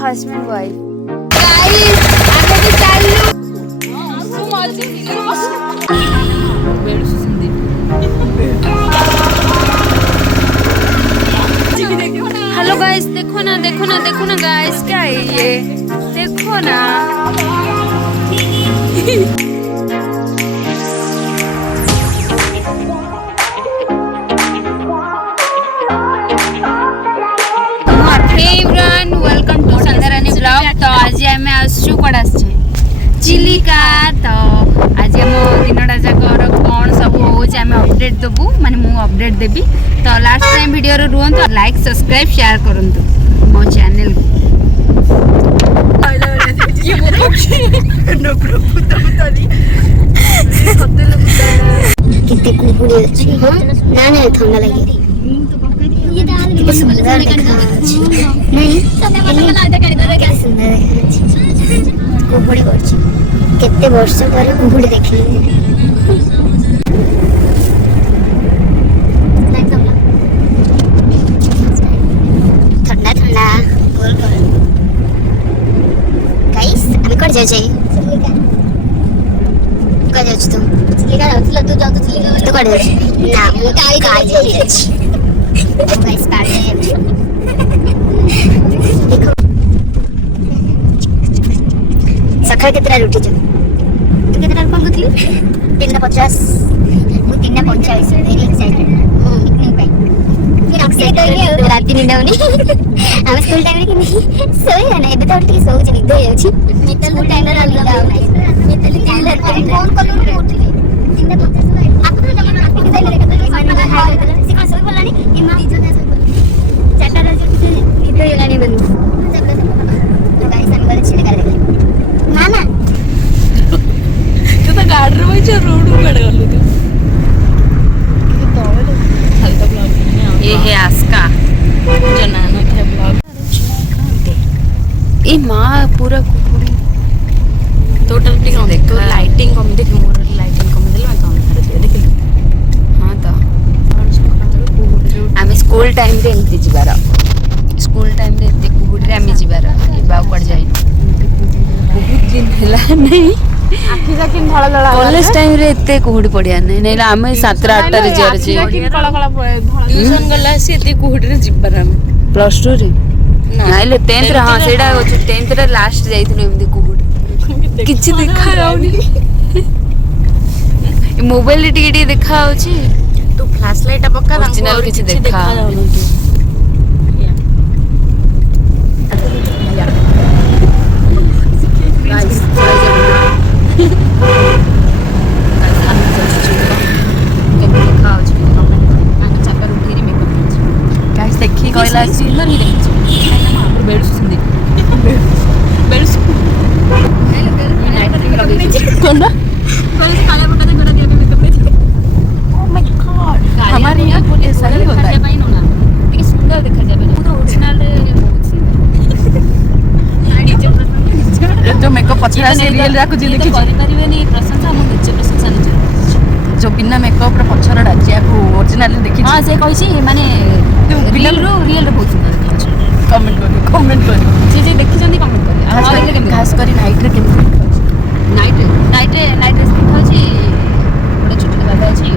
Husband wife guys आगे भी चालू हेलो गाइस देखो ना गाइस क्या है ये देखो ना वेलकम टू संध्यारानी ब्लॉग। तो आज आम आसु कड़ा चिलिका। तो आज आम दिनटा जाकर कौन सब हो अपडेट देबू माने मु अपडेट देबी। तो लास्ट टाइम वीडियो रे रुहंतु लाइक सब्सक्राइब शेयर करंतु मो चैनल कितने कुकुड़ी अच्छी हां ना ना ठंडा लगे कितने सुंदर देखा नहीं कितने सुंदर कुकुड़ी करछि कितने वर्ष पर कुकुड़ी देखली ठंडा ठंडा गोल गोल गाइस अभी कर जाए कहाँ जाऊ तुम चिलिका जाऊ तू जाऊ तो चिलिका तो कर जाऊ ना मु गाड़ी गाड़ी जाई गाइस काटे देखो सखा कितना रोटी जो तू कितना कौन गुथली 350 मु 345 वेरी एक्साइटेड इतने पे फिर एक्साइटेड रात दिन डाउनी हम स्कूल टाइम रे कि सोई है ना एबे तो ठीक सोउ जे निद हो जाउची मिटल टाइम रे डाउन मिटल टाइम रे फोन कलर रे उठली 350 आपको तो जमा आपके कितना लेके तो हाय सिखा सोई बोलानी इमा जो ना सोई चाटा रे जो निद हो जानी बंद तो गाइस हम वाले चिले कर ले ना ना तू तो गाड़ी रे वही रोड उगड़ गलु तू हल्का ब्लॉग ये है आस्का जो नाना है ब्लॉग ए मां पूरा कुकुड़ी टोटल टी कम देख तो लाइटिंग कम देख मोर लाइटिंग कम देले मैं कम कर दे देख हां तो आमे स्कूल टाइम रे एंट्री जिबार स्कूल टाइम रे एते कुकुड़ी रे आमे जिबार ए बाउ पड़ जाई बहुत दिन हला नहीं आखि जा किन धळा धळा कॉलेज टाइम रे एते कुहुडी पडिया नहीं नहीं आमे 7 8 रे जियर छी कला कला ट्यूशन गला से एते कुहुडी रे जिबार हम प्लस 2 रे नाइले 10th रे हां सेडा हो 10th रे लास्ट जाइथिनु एमदी कुहुडी किछि देखा राउनी मोबाइल रे टिके देखा होछि तू फ्लैश लाइट पक्का ओरिजिनल किछि देखा देखी कहला सिल्वर ही देखि मां बेड सुंदी बेड कोना कौन से काला पटा दे गोड़ा दिया मेकअप में ओ माय गॉड हमारे यहां पूरे ऐसा ही होता है भाई ना देखिए सुंदर दिखा जाबे तो ओरिजिनल बहुत सुंदर जो मेकअप पछरा से रियल राखु जे देखि करि परिबे नहीं प्रशंसा हम निचे प्रशंसा निचे जो बिना मेकअप रे पछरा डाजिया को ओरिजिनल देखि हां से कहि छी माने रियल रो बहुत सुंदर कमेंट करो जे देखि जंदी कमेंट करी खास करी नाइट रे केम नाइट रे स्किट होची बड़ा छोटे बाबा अछि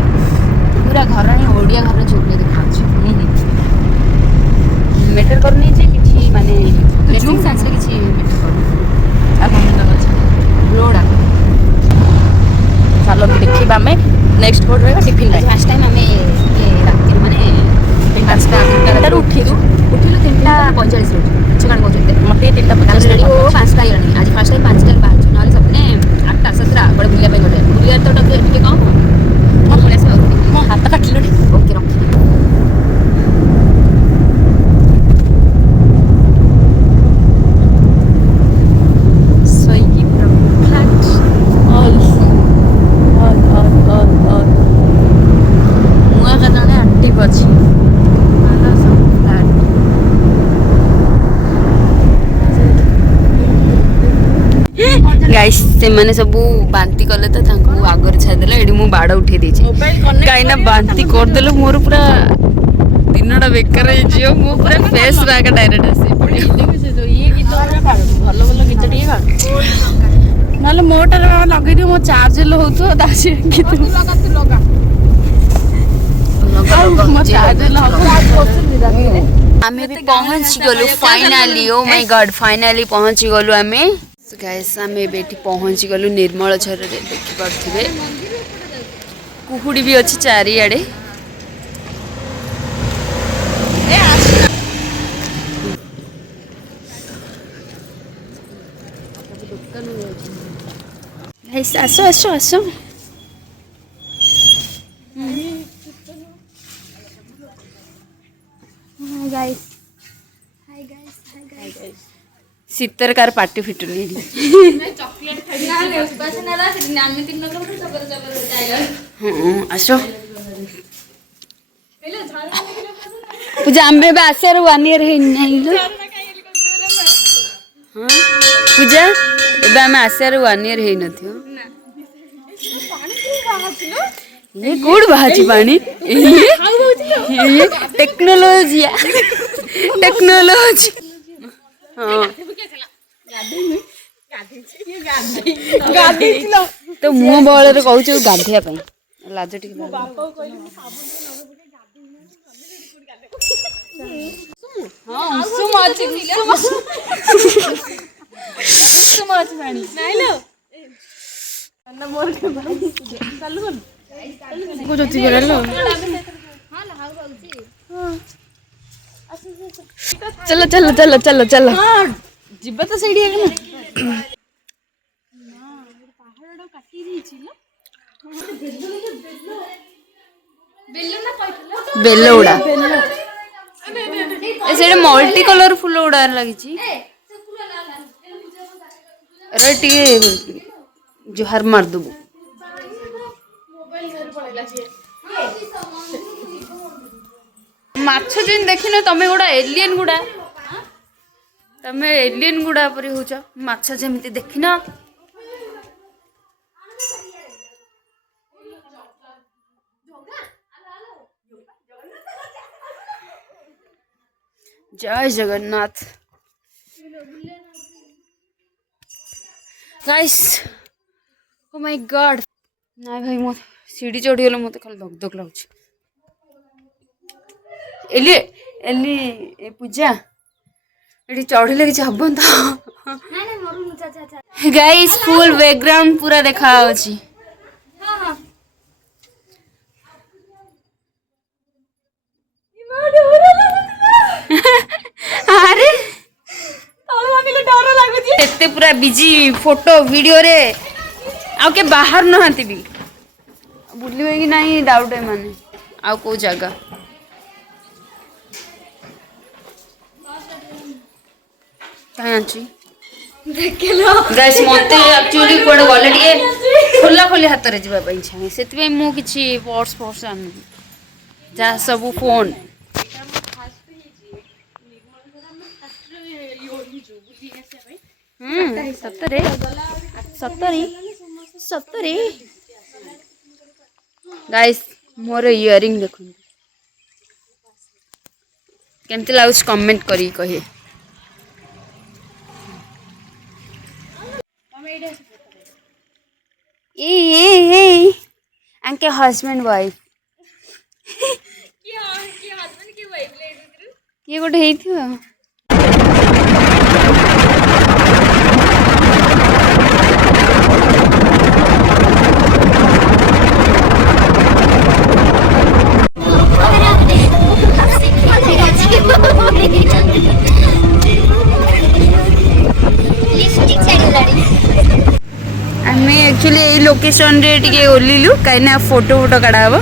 पूरा घर रे ओडिया घर छोटे दिखाउछ मैटर करनी जे किछि माने ड्रेसिंग सेंस रे किछि मैटर कर आ कमेंट अछि लोडा चलो देखिबा में नेक्स्ट कोड रहेगा टिफिन लाइट फर्स्ट टाइम हमें ये रात माने 5टा उठिलु 3:45 रे चिकन को जते मते 3:50 रे ओ 5टा यानी आज फर्स्ट टाइम 5टा बाहर नाले सपने 8टा 17 बड़ बुलिया पे गले बुलिया तो टिके कम मो पुलिस मो हाथ काटलो ओके रखी सोई फ्लैट ऑल मुआ का जाने एक्टिव अछि गाइस से माने सब बांती कले तो तांको आगर छाय देले एडी मु बाड़ उठे देछि काई ना बांती कर देले मोर पूरा दिनडा बेकार हे जियो मु पूरा फेस रागा डायरेक्ट आसी पड़ी देखो से तो ये की तो नहले मोटर लगे दियो मो चार्ज लो होतो दासी गीत लगा आमे भी पहुंच गलु finally oh my God finally पहुंच गलु आमे गाइस आमे बेठी पहुंच गलु निर्मल झर रे देखि पड़थिबे कुहुडी भी अछि चारि आडे गाइस आसो आसो आसो गाइस हाय गाइस शीतरकार पार्टी फिटुली आसो पूजा आमे बे आसे 1 ईयर हे नहीं लो हां पूजा एबे आमे आसे 1 ईयर हे नथियो ये गुड बाजी पानी ये टेक्नोलॉजी टेक्नोलॉजी हां तो मुह बळ रे कहू छ गाधिया पई लाज टिक हां सुम अछि सुम अछि पानी नाही लो अन्ना मोर के चालू बोल को जति करलो हां लहाउ बाउची चलो चलो चलो चलो चलो हां जिबा तो सेडी है ना पहाड़ काटी दी छी ना बेल्लो ना कहलो बेल्लो उडा ए सेडे मल्टी कलर फुल उडा लागि छी अरे टिके जोहार मार दबो माछ जिन देखिन तमे गुडा एलियन गुडा तमे एलियन गुडा परि होछ माछ जेमिति देखिन जय Jagannath guys O my God ना भाई मो सीढ़ी चढ़ी गलो मते खाली धक धक लागछ एली एली ए पूजा एडी चढ़िले कि हबन तो गाइस फुल बैकग्राउंड पूरा देखा अछि अरे एते पूरा बिजी फोटो वीडियो रे आ के बाहर न हाती भी बुलिवे कि नहीं डाउट है माने आ को जगह कहां छी देखलो गाइस मते एक्चुअली कोड गले टिके खोला खोली हाथ रे जिबा पई छै सेति पे मु किछि पर्स पर्स आन जा सब फोन सतरे सतरी सतरी गाइस मोर इयरिंग देखो केमती लागुच कमेंट करी कहे ए अंके हस्बैंड वाइफ किए गोटे हेइथियो आमे एक्चुअली ए लोकेशन रे टिके ओलिलु काइना फोटो फोटो काढाबो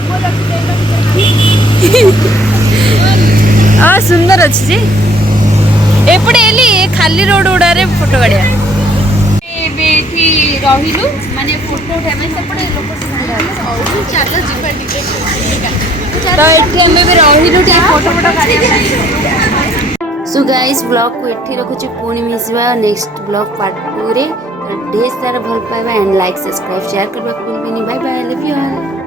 आ सुंदर अछि जी एपडे एली खाली रोड उडा रे फोटो काढिया ए बेठी रहिलु माने फोटो उठाबे सेपडे लोकेशन और चालो जिपा टिके तो एठी हमें भी रहिलु टिके फोटो फोटो काढिया सो गाइस ब्लॉग को एठी रखुची पुणी मिसबा नेक्स्ट ब्लॉग पार्ट 2 रे ढेर सारा भल पाइबा एंड लाइक सब्सक्राइब शेयर करबा भूलबेनी bye bye love you all.